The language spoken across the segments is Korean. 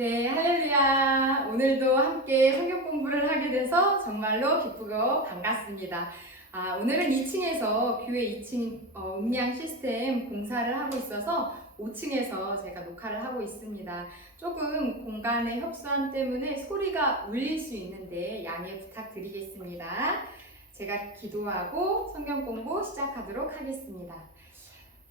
네, 할렐루야. 오늘도 함께 성경 공부를 하게 돼서 정말로 기쁘고 반갑습니다. 오늘은 2층에서 교회 2층 음량 시스템 공사를 하고 있어서 5층에서 제가 녹화를 하고 있습니다. 조금 공간의 협소함 때문에 소리가 울릴 수 있는데 양해 부탁드리겠습니다. 제가 기도하고 성경 공부 시작하도록 하겠습니다.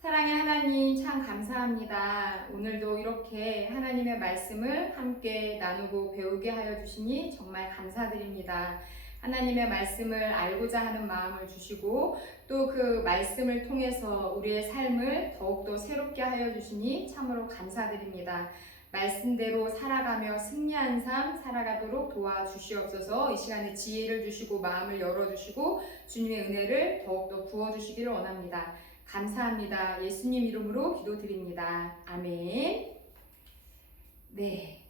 사랑의 하나님, 참 감사합니다. 오늘도 이렇게 하나님의 말씀을 함께 나누고 배우게 하여 주시니 정말 감사드립니다. 하나님의 말씀을 알고자 하는 마음을 주시고 또 그 말씀을 통해서 우리의 삶을 더욱더 새롭게 하여 주시니 참으로 감사드립니다. 말씀대로 살아가며 승리한 삶 살아가도록 도와주시옵소서. 이 시간에 지혜를 주시고 마음을 열어주시고 주님의 은혜를 더욱더 부어주시기를 원합니다. 감사합니다. 예수님 이름으로 기도드립니다. 아멘. 네.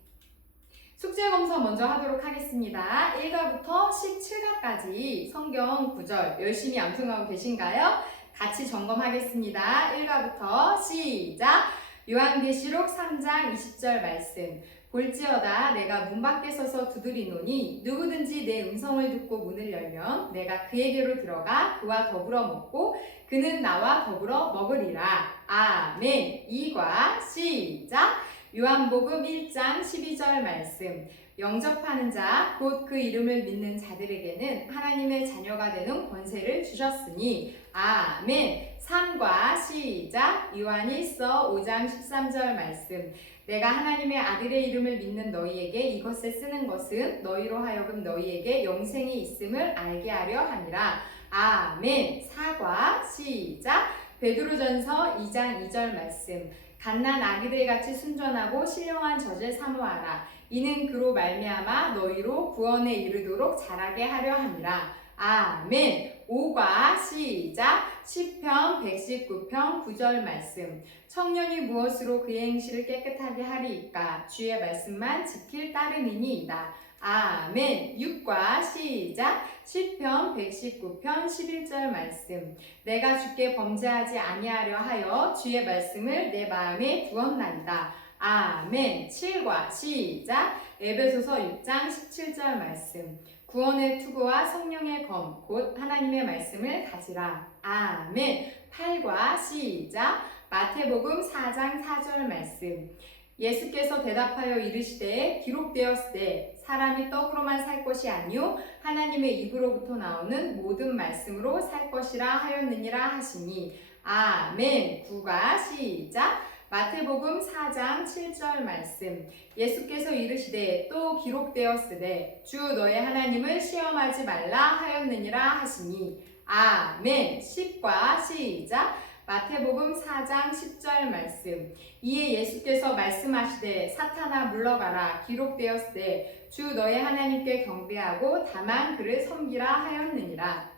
숙제 검사 먼저 하도록 하겠습니다. 1가부터 17가까지 성경 구절 열심히 암송하고 계신가요? 같이 점검하겠습니다. 1가부터 시작! 요한계시록 3장 20절 말씀. 볼지어다 내가 문 밖에 서서 두드리노니 누구든지 내 음성을 듣고 문을 열면 내가 그에게로 들어가 그와 더불어 먹고 그는 나와 더불어 먹으리라. 아멘. 2과 시작. 요한복음 1장 12절 말씀. 영접하는 자 곧 그 이름을 믿는 자들에게는 하나님의 자녀가 되는 권세를 주셨으니 아멘. 3과 시작. 요한일서 5장 13절 말씀. 내가 하나님의 아들의 이름을 믿는 너희에게 이것을 쓰는 것은 너희로 하여금 너희에게 영생이 있음을 알게 하려 함이라. 아멘. 4과 시작. 베드로전서 2장 2절 말씀. 갓난 아기들 같이 순전하고 신령한 젖을 사모하라. 이는 그로 말미암아 너희로 구원에 이르도록 자라게 하려 함이라. 아멘. 5과 시작. 시편 119편 9절 말씀. 청년이 무엇으로 그의 행실을 깨끗하게 하리이까? 주의 말씀만 지킬 따름이니이다. 아멘. 6과 시작. 시편 119편 11절 말씀. 내가 주께 범죄하지 아니하려 하여 주의 말씀을 내 마음에 두었나이다. 아멘. 7과 시작. 에베소서 6장 17절 말씀. 구원의 투구와 성령의 검, 곧 하나님의 말씀을 가지라. 아멘. 8과 시작. 마태복음 4장 4절 말씀. 예수께서 대답하여 이르시되 기록되었으되 사람이 떡으로만 살 것이 아니요 하나님의 입으로부터 나오는 모든 말씀으로 살 것이라 하였느니라 하시니. 아멘. 9과 시작. 마태복음 4장 7절 말씀. 예수께서 이르시되 또 기록되었으되 주 너의 하나님을 시험하지 말라 하였느니라 하시니. 아멘. 10과 시작. 마태복음 4장 10절 말씀. 이에 예수께서 말씀하시되 사탄아 물러가라. 기록되었으되 주 너의 하나님께 경배하고 다만 그를 섬기라 하였느니라.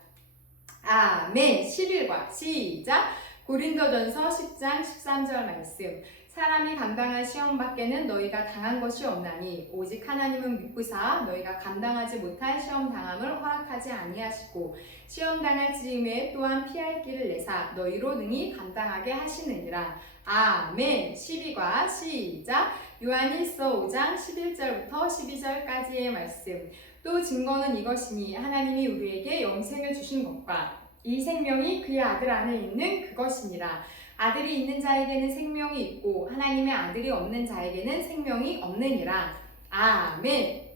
아멘. 11과 시작. 고린도전서 10장 13절 말씀. 사람이 감당할 시험 밖에는 너희가 당한 것이 없나니 오직 하나님은 믿구사 너희가 감당하지 못할 시험 당함을 허락하지 아니하시고 시험 당할 즈음에 또한 피할 길을 내사 너희로 능히 감당하게 하시느니라. 아멘. 12과 시작. 요한일서 5장 11절부터 12절까지의 말씀. 또 증거는 이것이니 하나님이 우리에게 영생을 주신 것과 이 생명이 그의 아들 안에 있는 그것이니라. 아들이 있는 자에게는 생명이 있고 하나님의 아들이 없는 자에게는 생명이 없느니라. 아멘.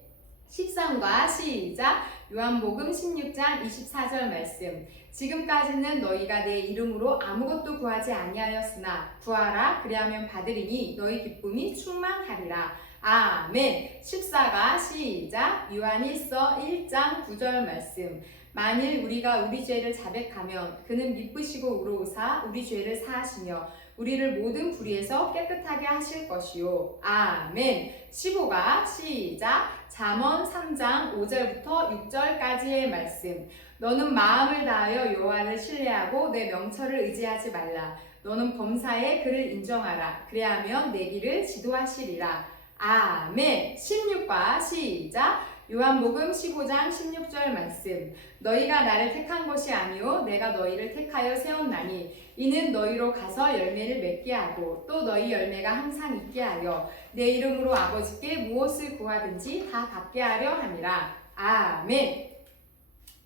13과 시작. 요한복음 16장 24절 말씀. 지금까지는 너희가 내 이름으로 아무것도 구하지 아니하였으나 구하라 그리하면 받으리니 너희 기쁨이 충만하리라. 아멘. 14가 시작. 요한일서 1장 9절 말씀. 만일 우리가 우리 죄를 자백하면 그는 미쁘시고 의로우사 우리 죄를 사하시며 우리를 모든 불의에서 깨끗하게 하실 것이요. 아멘. 15가 시작. 잠언 3장 5절부터 6절까지의 말씀. 너는 마음을 다하여 여호와를 신뢰하고 내 명철을 의지하지 말라. 너는 범사에 그를 인정하라. 그래야면 내 길을 지도하시리라. 아멘. 16과 시작. 요한복음 15장 16절 말씀. 너희가 나를 택한 것이 아니요 내가 너희를 택하여 세웠나니 이는 너희로 가서 열매를 맺게 하고 또 너희 열매가 항상 있게 하여 내 이름으로 아버지께 무엇을 구하든지 다 받게 하려 함이라. 아멘.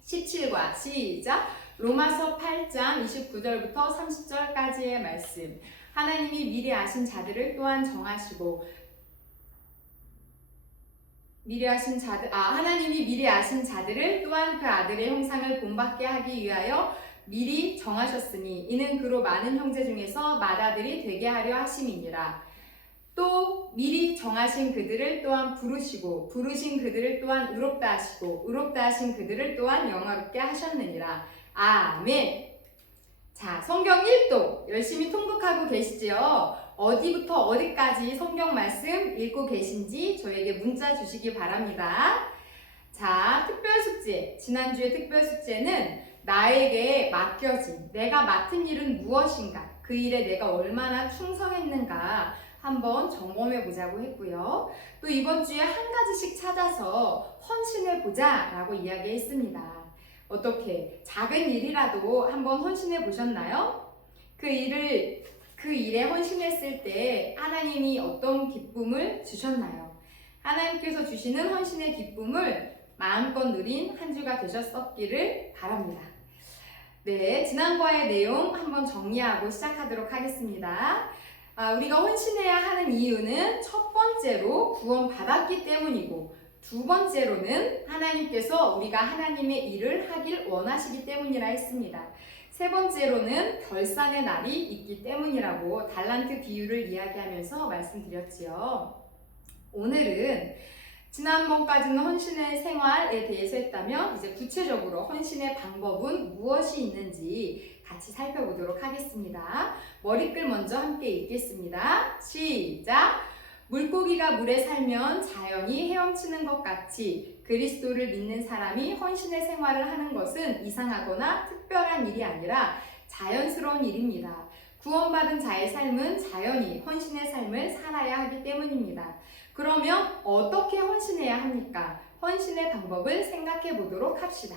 17과 시작. 로마서 8장 29절부터 30절까지의 말씀. 하나님이 미리 아신 자들을 또한 정하시고 하나님이 미리 아신 자들을 또한 그 아들의 형상을 본받게 하기 위하여 미리 정하셨으니 이는 그로 많은 형제 중에서 맏아들이 되게 하려 하심이니라. 또 미리 정하신 그들을 또한 부르시고 부르신 그들을 또한 의롭다 하시고 의롭다 하신 그들을 또한 영화롭게 하셨느니라. 아멘. 자, 성경 1도 열심히 통독하고 계시지요? 어디부터 어디까지 성경 말씀 읽고 계신지 저에게 문자 주시기 바랍니다. 자, 특별숙제. 지난주에 특별숙제는 나에게 맡겨진, 내가 맡은 일은 무엇인가, 그 일에 내가 얼마나 충성했는가 한번 점검해 보자고 했고요. 또 이번 주에 한 가지씩 찾아서 헌신해 보자 라고 이야기했습니다. 어떻게? 작은 일이라도 한번 헌신해 보셨나요? 그 일에 헌신했을 때 하나님이 어떤 기쁨을 주셨나요? 하나님께서 주시는 헌신의 기쁨을 마음껏 누린 한 주가 되셨었기를 바랍니다. 네, 지난과의 내용 한번 정리하고 시작하도록 하겠습니다. 우리가 헌신해야 하는 이유는 첫 번째로 구원받았기 때문이고 두 번째로는 하나님께서 우리가 하나님의 일을 하길 원하시기 때문이라 했습니다. 세 번째로는 결산의 날이 있기 때문이라고 달란트 비유를 이야기하면서 말씀드렸지요. 오늘은 지난번까지는 헌신의 생활에 대해서 했다면 이제 구체적으로 헌신의 방법은 무엇이 있는지 같이 살펴보도록 하겠습니다. 머리글 먼저 함께 읽겠습니다. 시작! 물고기가 물에 살면 자연이 헤엄치는 것 같이 그리스도를 믿는 사람이 헌신의 생활을 하는 것은 이상하거나 특별한 일이 아니라 자연스러운 일입니다. 구원받은 자의 삶은 자연히 헌신의 삶을 살아야 하기 때문입니다. 그러면 어떻게 헌신해야 합니까? 헌신의 방법을 생각해 보도록 합시다.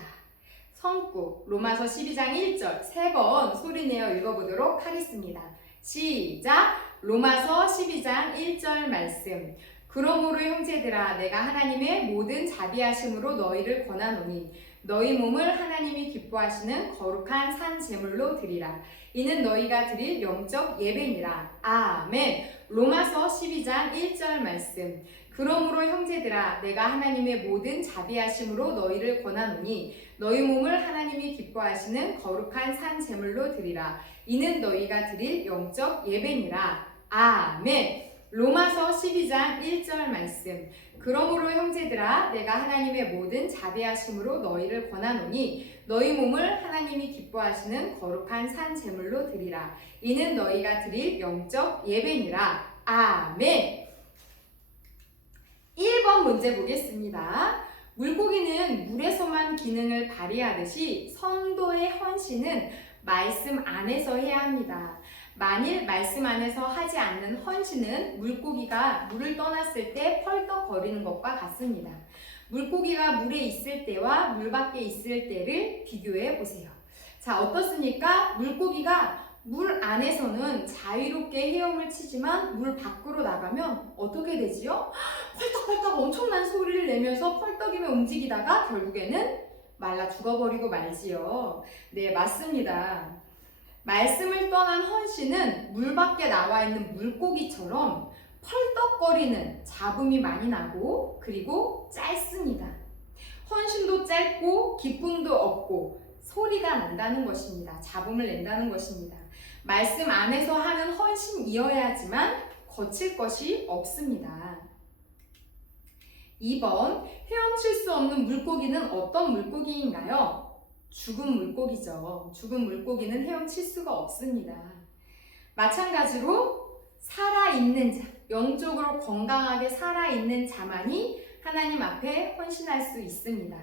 성구 로마서 12장 1절 3번 소리내어 읽어보도록 하겠습니다. 시작! 로마서 12장 1절 말씀. 그러므로 형제들아 내가 하나님의 모든 자비하심으로 너희를 권하노니 너희 몸을 하나님이 기뻐하시는 거룩한 산 제물로 드리라. 이는 너희가 드릴 영적 예배니라. 아멘. 로마서 12장 1절 말씀. 그러므로 형제들아 내가 하나님의 모든 자비하심으로 너희를 권하노니 너희 몸을 하나님이 기뻐하시는 거룩한 산 제물로 드리라. 이는 너희가 드릴 영적 예배니라. 아멘. 로마서 12장 1절 말씀. 그러므로 형제들아 내가 하나님의 모든 자비하심으로 너희를 권하노니 너희 몸을 하나님이 기뻐하시는 거룩한 산 제물로 드리라. 이는 너희가 드릴 영적 예배니라. 아멘. 1번 문제 보겠습니다. 물고기는 물에서만 기능을 발휘하듯이 성도의 헌신은 말씀 안에서 해야 합니다. 만일 말씀 안에서 하지 않는 헌신은 물고기가 물을 떠났을 때 펄떡거리는 것과 같습니다. 물고기가 물에 있을 때와 물 밖에 있을 때를 비교해 보세요. 자, 어떻습니까? 물고기가 물 안에서는 자유롭게 헤엄을 치지만 물 밖으로 나가면 어떻게 되지요? 펄떡펄떡 엄청난 소리를 내면서 펄떡이며 움직이다가 결국에는 말라 죽어버리고 말지요. 네, 맞습니다. 말씀을 떠난 헌신은 물 밖에 나와 있는 물고기처럼 펄떡거리는 잡음이 많이 나고 그리고 짧습니다. 헌신도 짧고 기쁨도 없고 소리가 난다는 것입니다. 잡음을 낸다는 것입니다. 말씀 안에서 하는 헌신이어야지만 거칠 것이 없습니다. 2번, 헤엄칠 수 없는 물고기는 어떤 물고기인가요? 죽은 물고기죠. 죽은 물고기는 헤엄칠 수가 없습니다. 마찬가지로 살아있는 자, 영적으로 건강하게 살아있는 자만이 하나님 앞에 헌신할 수 있습니다.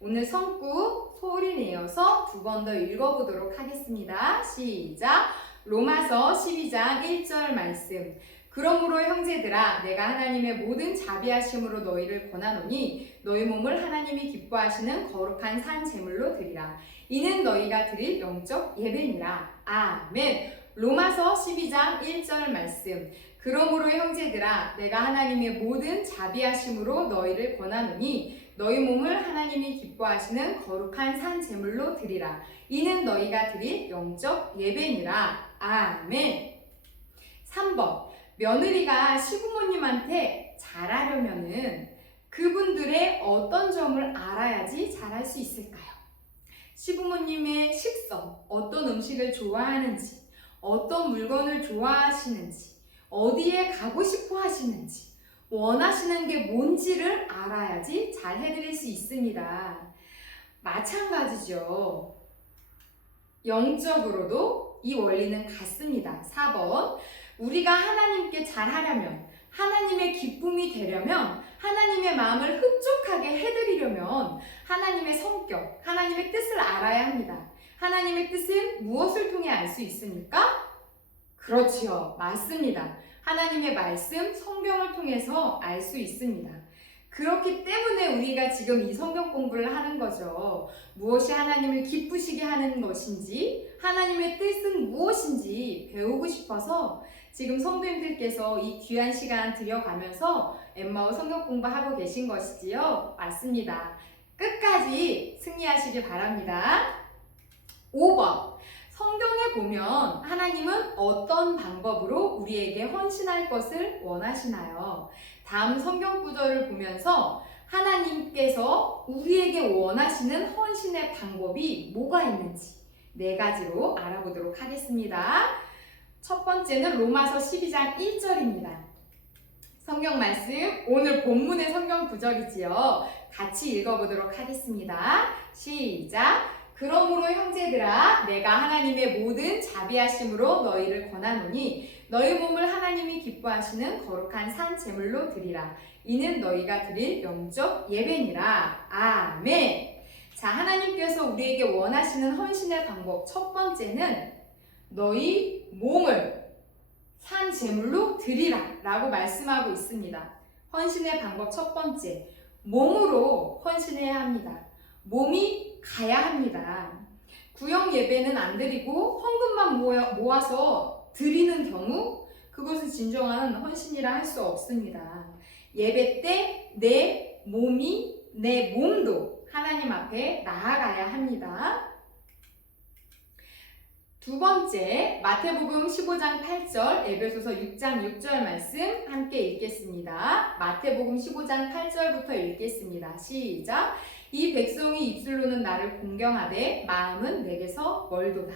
오늘 성구 소리 내어서 두 번 더 읽어보도록 하겠습니다. 시작! 로마서 12장 1절 말씀. 그러므로 형제들아 내가 하나님의 모든 자비하심으로 너희를 권하노니 너희 몸을 하나님이 기뻐하시는 거룩한 산 제물로 드리라. 이는 너희가 드릴 영적 예배니라. 아멘. 로마서 12장 1절 말씀. 그러므로 형제들아 내가 하나님의 모든 자비하심으로 너희를 권하노니 너희 몸을 하나님이 기뻐하시는 거룩한 산 제물로 드리라. 이는 너희가 드릴 영적 예배니라. 아멘. 3번. 며느리가 시부모님한테 잘하려면은 그분들의 어떤 점을 알아야지 잘할 수 있을까요? 시부모님의 식성, 어떤 음식을 좋아하는지, 어떤 물건을 좋아하시는지, 어디에 가고 싶어 하시는지, 원하시는 게 뭔지를 알아야지 잘 해드릴 수 있습니다. 마찬가지죠. 영적으로도 이 원리는 같습니다. 4번. 우리가 하나님께 잘하려면, 하나님의 기쁨이 되려면, 하나님의 마음을 흡족하게 해드리려면 하나님의 성격, 하나님의 뜻을 알아야 합니다. 하나님의 뜻은 무엇을 통해 알 수 있습니까? 그렇지요. 맞습니다. 하나님의 말씀, 성경을 통해서 알 수 있습니다. 그렇기 때문에 우리가 지금 이 성경 공부를 하는 거죠. 무엇이 하나님을 기쁘시게 하는 것인지, 하나님의 뜻은 무엇인지 배우고 싶어서 지금 성도님들께서 이 귀한 시간 들여가면서 엠마오 성경 공부하고 계신 것이지요. 맞습니다. 끝까지 승리하시길 바랍니다. 5번. 성경에 보면 하나님은 어떤 방법으로 우리에게 헌신할 것을 원하시나요? 다음 성경 구절을 보면서 하나님께서 우리에게 원하시는 헌신의 방법이 뭐가 있는지 4가지로 알아보도록 하겠습니다. 첫 번째는 로마서 12장 1절입니다. 성경 말씀, 오늘 본문의 성경 구절이지요. 같이 읽어보도록 하겠습니다. 시작! 그러므로 형제들아 내가 하나님의 모든 자비하심으로 너희를 권하노니 너희 몸을 하나님이 기뻐하시는 거룩한 산 제물로 드리라. 이는 너희가 드릴 영적 예배니라. 아멘. 자, 하나님께서 우리에게 원하시는 헌신의 방법 첫 번째는 너희 몸을 산 제물로 드리라 라고 말씀하고 있습니다. 헌신의 방법 첫 번째, 몸으로 헌신해야 합니다. 몸이 가야 합니다. 구역 예배는 안 드리고 헌금만 모아서 드리는 경우 그것은 진정한 헌신이라 할 수 없습니다. 예배 때 내 몸이, 내 몸도 하나님 앞에 나아가야 합니다. 두 번째, 마태복음 15장 8절, 에베소서 6장 6절 말씀 함께 읽겠습니다. 마태복음 15장 8절부터 읽겠습니다. 시작! 이 백성이 입술로는 나를 공경하되 마음은 내게서 멀도다.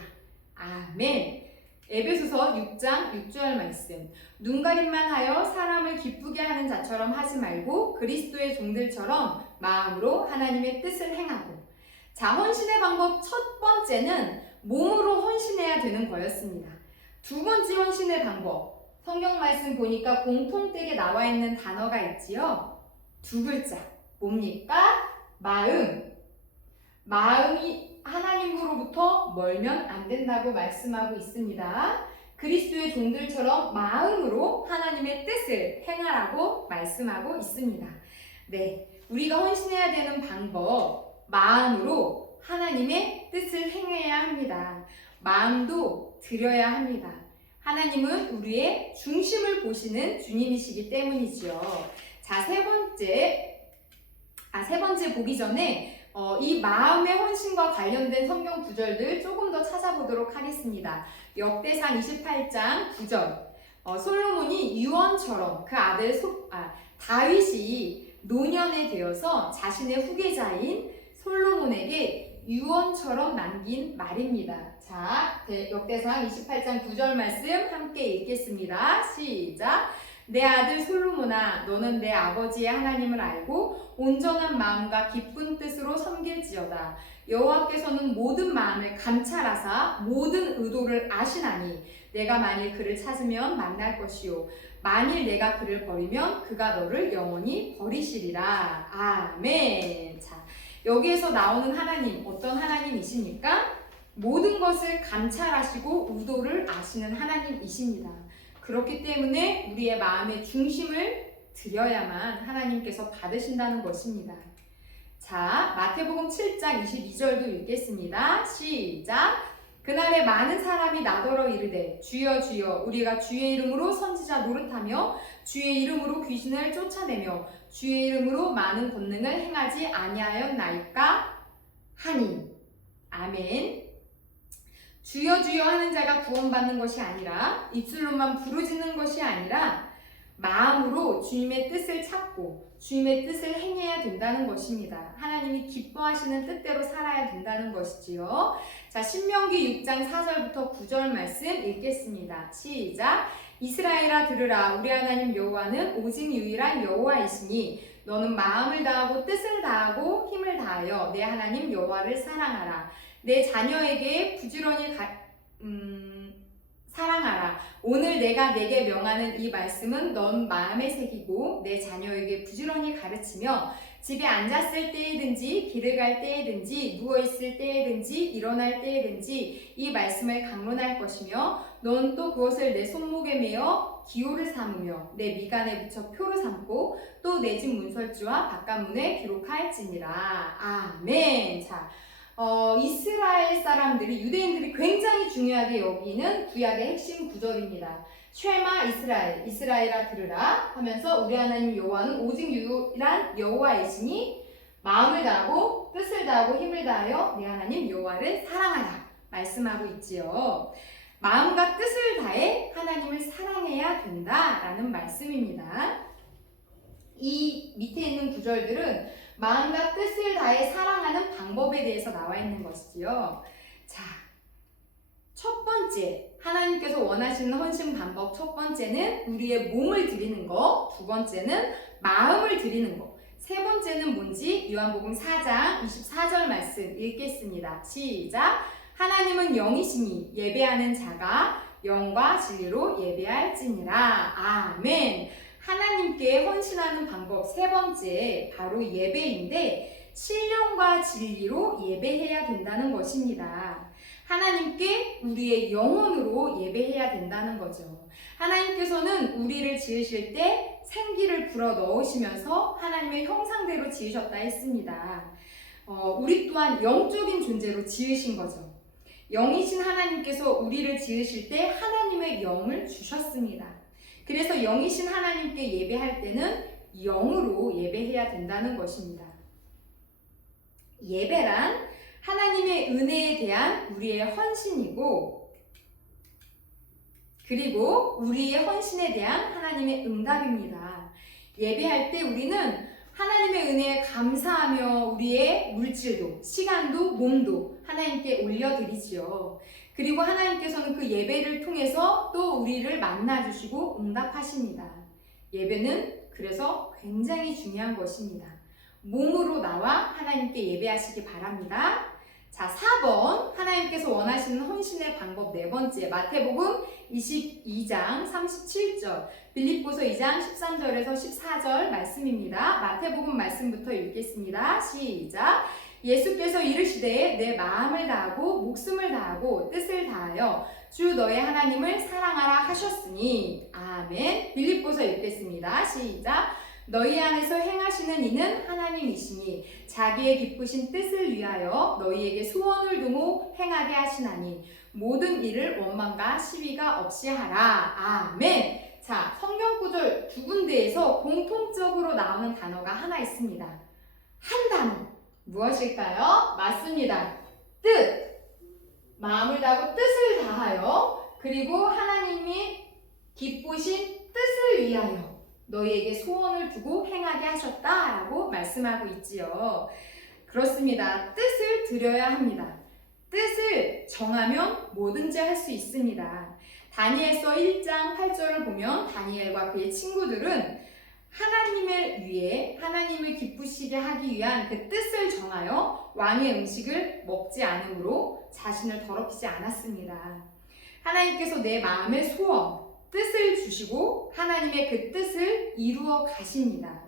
아멘. 에베소서 6장 6절 말씀. 눈가림만 하여 사람을 기쁘게 하는 자처럼 하지 말고 그리스도의 종들처럼 마음으로 하나님의 뜻을 행하고. 자, 헌신의 방법 첫 번째는 몸으로 헌신해야 되는 거였습니다. 두 번째 헌신의 방법. 성경 말씀 보니까 공통되게 나와 있는 단어가 있지요. 2글자. 뭡니까? 마음. 마음이 하나님으로부터 멀면 안 된다고 말씀하고 있습니다. 그리스도의 종들처럼 마음으로 하나님의 뜻을 행하라고 말씀하고 있습니다. 네, 우리가 헌신해야 되는 방법, 마음으로 하나님의 뜻을 행해야 합니다. 마음도 드려야 합니다. 하나님은 우리의 중심을 보시는 주님이시기 때문이지요. 자, 세 번째 보기 전에 이 마음의 헌신과 관련된 성경 구절들 조금 더 찾아보도록 하겠습니다. 역대상 28장 9절. 솔로몬이 유언처럼 그 아들 다윗이 노년에 되어서 자신의 후계자인 솔로몬에게 유언처럼 남긴 말입니다. 자, 역대상 28장 9절 말씀 함께 읽겠습니다. 시작! 내 아들 솔로몬아, 너는 내 아버지의 하나님을 알고 온전한 마음과 기쁜 뜻으로 섬길지어다. 여호와께서는 모든 마음을 감찰하사 모든 의도를 아시나니 내가 만일 그를 찾으면 만날 것이요 만일 내가 그를 버리면 그가 너를 영원히 버리시리라. 아멘. 자, 여기에서 나오는 하나님, 어떤 하나님이십니까? 모든 것을 감찰하시고 의도를 아시는 하나님이십니다. 그렇기 때문에 우리의 마음의 중심을 드려야만 하나님께서 받으신다는 것입니다. 자, 마태복음 7장 22절도 읽겠습니다. 시작! 그날에 많은 사람이 나더러 이르되 주여 주여 우리가 주의 이름으로 선지자 노릇하며 주의 이름으로 귀신을 쫓아내며 주의 이름으로 많은 권능을 행하지 아니하였나이까 하니. 아멘. 주여 주여 하는 자가 구원받는 것이 아니라 입술로만 부르짖는 것이 아니라 마음으로 주님의 뜻을 찾고 주님의 뜻을 행해야 된다는 것입니다. 하나님이 기뻐하시는 뜻대로 살아야 된다는 것이지요. 자, 신명기 6장 4절부터 9절 말씀 읽겠습니다. 시작! 이스라엘아 들으라. 우리 하나님 여호와는 오직 유일한 여호와이시니 너는 마음을 다하고 뜻을 다하고 힘을 다하여 내 하나님 여호와를 사랑하라. 내 자녀에게 부지런히 사랑하라. 오늘 내가 내게 명하는 이 말씀은 넌 마음에 새기고 내 자녀에게 부지런히 가르치며 집에 앉았을 때에든지 길을 갈 때에든지 누워있을 때에든지 일어날 때에든지 이 말씀을 강론할 것이며 넌 또 그것을 내 손목에 메어 기호를 삼으며 내 미간에 붙여 표로 삼고 또 내 집 문설주와 바깥문에 기록할지니라. 아멘. 자, 이스라엘 사람들이, 유대인들이 굉장히 중요하게 여기는 구약의 핵심 구절입니다. 쉐마 이스라엘, 이스라엘아 들으라 하면서 우리 하나님 여호와는 오직 유일한 여호와이시니 마음을 다하고 뜻을 다하고 힘을 다하여 내 하나님 여호와를 사랑하라 말씀하고 있지요. 마음과 뜻을 다해 하나님을 사랑해야 된다라는 말씀입니다. 이 밑에 있는 구절들은 마음과 뜻을 다해 사랑하는 방법에 대해서 나와 있는 것이지요. 자, 첫 번째, 하나님께서 원하시는 헌신 방법 첫 번째는 우리의 몸을 드리는 거, 두 번째는 마음을 드리는 거, 세 번째는 뭔지 요한복음 4장 24절 말씀 읽겠습니다. 시작! 하나님은 영이시니 예배하는 자가 영과 진리로 예배할지니라. 아멘. 하나님께 헌신하는 방법 세 번째 바로 예배인데 신령과 진리로 예배해야 된다는 것입니다. 하나님께 우리의 영혼으로 예배해야 된다는 거죠. 하나님께서는 우리를 지으실 때 생기를 불어 넣으시면서 하나님의 형상대로 지으셨다 했습니다. 우리 또한 영적인 존재로 지으신 거죠. 영이신 하나님께서 우리를 지으실 때 하나님의 영을 주셨습니다. 그래서 영이신 하나님께 예배할 때는 영으로 예배해야 된다는 것입니다. 예배란 하나님의 은혜에 대한 우리의 헌신이고 그리고 우리의 헌신에 대한 하나님의 응답입니다. 예배할 때 우리는 하나님의 은혜에 감사하며 우리의 물질도, 시간도, 몸도 하나님께 올려드리지요. 그리고 하나님께서는 그 예배를 통해서 또 우리를 만나주시고 응답하십니다. 예배는 그래서 굉장히 중요한 것입니다. 몸으로 나와 하나님께 예배하시기 바랍니다. 자, 4번 하나님께서 원하시는 헌신의 방법 네 번째 마태복음 22장 37절 빌립보서 2장 13절에서 14절 말씀입니다. 마태복음 말씀부터 읽겠습니다. 시작! 예수께서 이르시되 내 마음을 다하고 목숨을 다하고 뜻을 다하여 주 너의 하나님을 사랑하라 하셨으니. 아멘. 빌립보서 읽겠습니다. 시작! 너희 안에서 행하시는 이는 하나님이시니 자기의 기쁘신 뜻을 위하여 너희에게 소원을 두고 행하게 하시나니 모든 일을 원망과 시비가 없이 하라. 아멘. 자, 성경 구절 두 군데에서 공통적으로 나오는 단어가 하나 있습니다. 한 단어. 무엇일까요? 맞습니다. 뜻. 마음을 다하고 뜻을 다하여 그리고 하나님이 기쁘신 뜻을 위하여 너희에게 소원을 두고 행하게 하셨다라고 말씀하고 있지요. 그렇습니다. 뜻을 드려야 합니다. 뜻을 정하면 뭐든지 할 수 있습니다. 다니엘서 1장 8절을 보면 다니엘과 그의 친구들은 하나님을 위해 하나님을 기쁘시게 하기 위한 그 뜻을 정하여 왕의 음식을 먹지 않으므로 자신을 더럽히지 않았습니다. 하나님께서 내 마음의 소원, 뜻을 주시고 하나님의 그 뜻을 이루어 가십니다.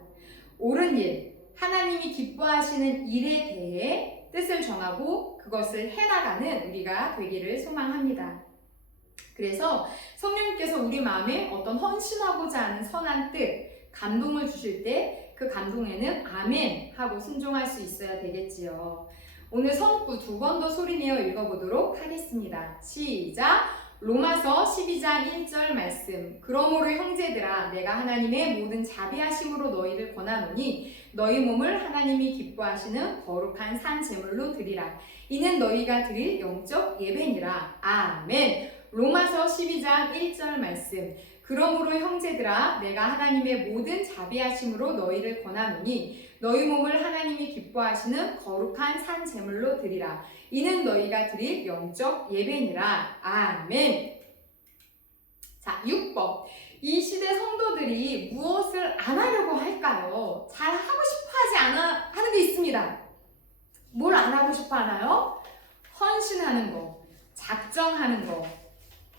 옳은 일, 하나님이 기뻐하시는 일에 대해 뜻을 정하고 그것을 해나가는 우리가 되기를 소망합니다. 그래서 성령님께서 우리 마음에 어떤 헌신하고자 하는 선한 뜻, 감동을 주실 때 그 감동에는 아멘 하고 순종할 수 있어야 되겠지요. 오늘 성구 두 번 더 소리내어 읽어보도록 하겠습니다. 시작! 로마서 12장 1절 말씀. 그러므로 형제들아 내가 하나님의 모든 자비하심으로 너희를 권하노니 너희 몸을 하나님이 기뻐하시는 거룩한 산 제물로 드리라. 이는 너희가 드릴 영적 예배니라. 아멘. 로마서 12장 1절 말씀. 그러므로 형제들아 내가 하나님의 모든 자비하심으로 너희를 권하노니 너희 몸을 하나님이 기뻐하시는 거룩한 산 제물로 드리라. 이는 너희가 드릴 영적 예배니라. 아멘. 자, 6번. 이 시대 성도들이 무엇을 안 하려고 할까요? 잘 하고 싶어 하는 게 있습니다. 뭘 안 하고 싶어 하나요? 헌신하는 거, 작정하는 거,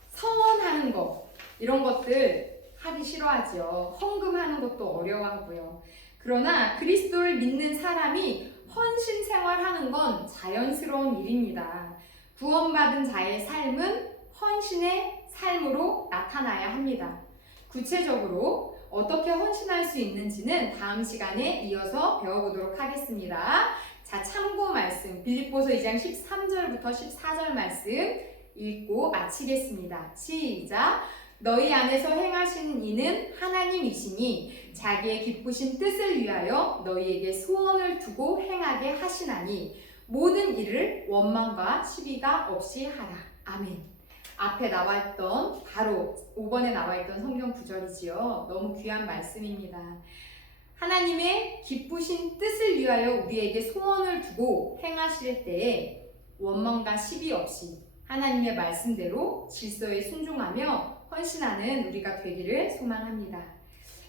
서원하는 거, 이런 것들 하기 싫어하지요. 헌금하는 것도 어려워하고요. 그러나 그리스도를 믿는 사람이 헌신 생활하는 건 자연스러운 일입니다. 구원받은 자의 삶은 헌신의 삶으로 나타나야 합니다. 구체적으로 어떻게 헌신할 수 있는지는 다음 시간에 이어서 배워보도록 하겠습니다. 자, 참고 말씀 빌립보서 2장 13절부터 14절 말씀 읽고 마치겠습니다. 시작! 너희 안에서 행하시는 이는 하나님이시니 자기의 기쁘신 뜻을 위하여 너희에게 소원을 두고 행하게 하시나니 모든 일을 원망과 시비가 없이 하라. 아멘. 앞에 나와있던 바로 5번에 나와있던 성경 구절이지요. 너무 귀한 말씀입니다. 하나님의 기쁘신 뜻을 위하여 우리에게 소원을 두고 행하실 때에 원망과 시비 없이 하나님의 말씀대로 질서에 순종하며 헌신하는 우리가 되기를 소망합니다.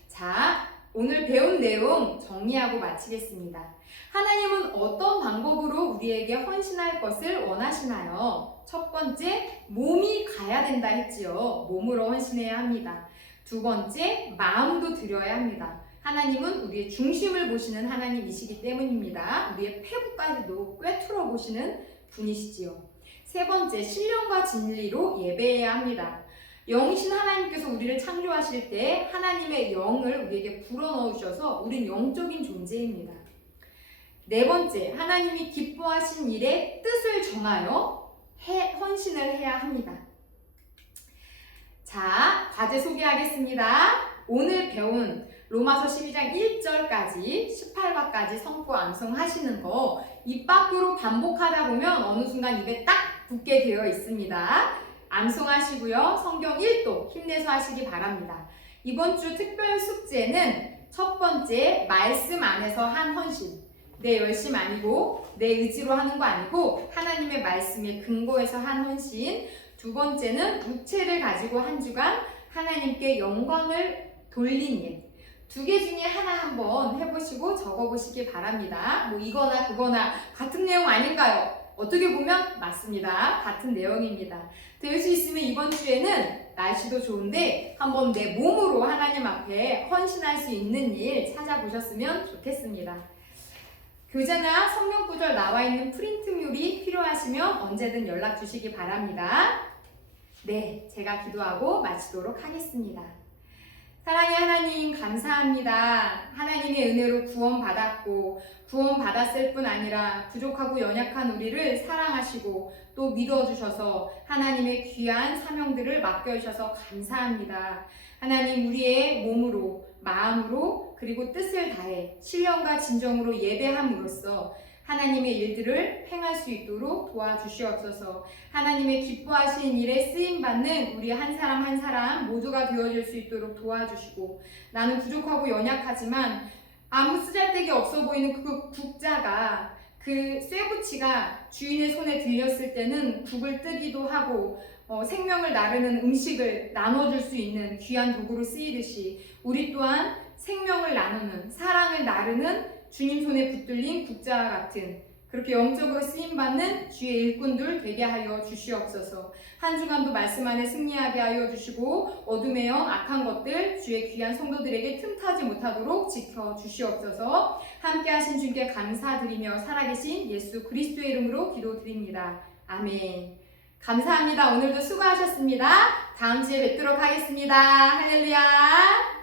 자, 오늘 배운 내용 정리하고 마치겠습니다. 하나님은 어떤 방법으로 우리에게 헌신할 것을 원하시나요? 첫 번째, 몸이 가야 된다 했지요. 몸으로 헌신해야 합니다. 두 번째, 마음도 드려야 합니다. 하나님은 우리의 중심을 보시는 하나님이시기 때문입니다. 우리의 폐부까지도 꿰뚫어 보시는 분이시지요. 세 번째, 신령과 진리로 예배해야 합니다. 영이신 하나님께서 우리를 창조하실 때 하나님의 영을 우리에게 불어넣으셔서 우린 영적인 존재입니다. 네 번째, 하나님이 기뻐하신 일의 뜻을 정하여 헌신을 해야 합니다. 자, 과제 소개하겠습니다. 오늘 배운 로마서 12장 1절까지 18과까지 성구 암송하시는 거 입 밖으로 반복하다 보면 어느 순간 입에 딱 붙게 되어 있습니다. 암송하시고요. 성경 1도 힘내서 하시기 바랍니다. 이번 주 특별 숙제는 첫 번째, 말씀 안에서 한 헌신. 내 열심 아니고 내 의지로 하는 거 아니고 하나님의 말씀에 근거해서 한 헌신. 두 번째는 육체를 가지고 한 주간 하나님께 영광을 돌린 일. 두 개 중에 하나 한번 해보시고 적어보시기 바랍니다. 뭐 이거나 그거나 같은 내용 아닌가요? 어떻게 보면 맞습니다. 같은 내용입니다. 될 수 있으면 이번 주에는 날씨도 좋은데 한번 내 몸으로 하나님 앞에 헌신할 수 있는 일 찾아보셨으면 좋겠습니다. 교재나 성경 구절 나와 있는 프린트물이 필요하시면 언제든 연락 주시기 바랍니다. 네, 제가 기도하고 마치도록 하겠습니다. 사랑의 하나님 감사합니다. 하나님의 은혜로 구원받았고 구원받았을 뿐 아니라 부족하고 연약한 우리를 사랑하시고 또 믿어주셔서 하나님의 귀한 사명들을 맡겨주셔서 감사합니다. 하나님 우리의 몸으로 마음으로 그리고 뜻을 다해 신령과 진정으로 예배함으로써 하나님의 일들을 행할 수 있도록 도와주시옵소서. 하나님의 기뻐하신 일에 쓰임받는 우리 한 사람 한 사람 모두가 되어줄 수 있도록 도와주시고 나는 부족하고 연약하지만 아무 쓰잘데기 없어 보이는 그 국자가 그 쇠붙이가 주인의 손에 들렸을 때는 국을 뜨기도 하고 생명을 나르는 음식을 나눠줄 수 있는 귀한 도구로 쓰이듯이 우리 또한 생명을 나누는 사랑을 나르는 주님 손에 붙들린 국자와 같은 그렇게 영적으로 쓰임받는 주의 일꾼들 되게 하여 주시옵소서. 한 주간도 말씀 안에 승리하게 하여 주시고 어둠의 영 악한 것들 주의 귀한 성도들에게 틈타지 못하도록 지켜주시옵소서. 함께 하신 주님께 감사드리며 살아계신 예수 그리스도의 이름으로 기도드립니다. 아멘. 감사합니다. 오늘도 수고하셨습니다. 다음 주에 뵙도록 하겠습니다. 할렐루야.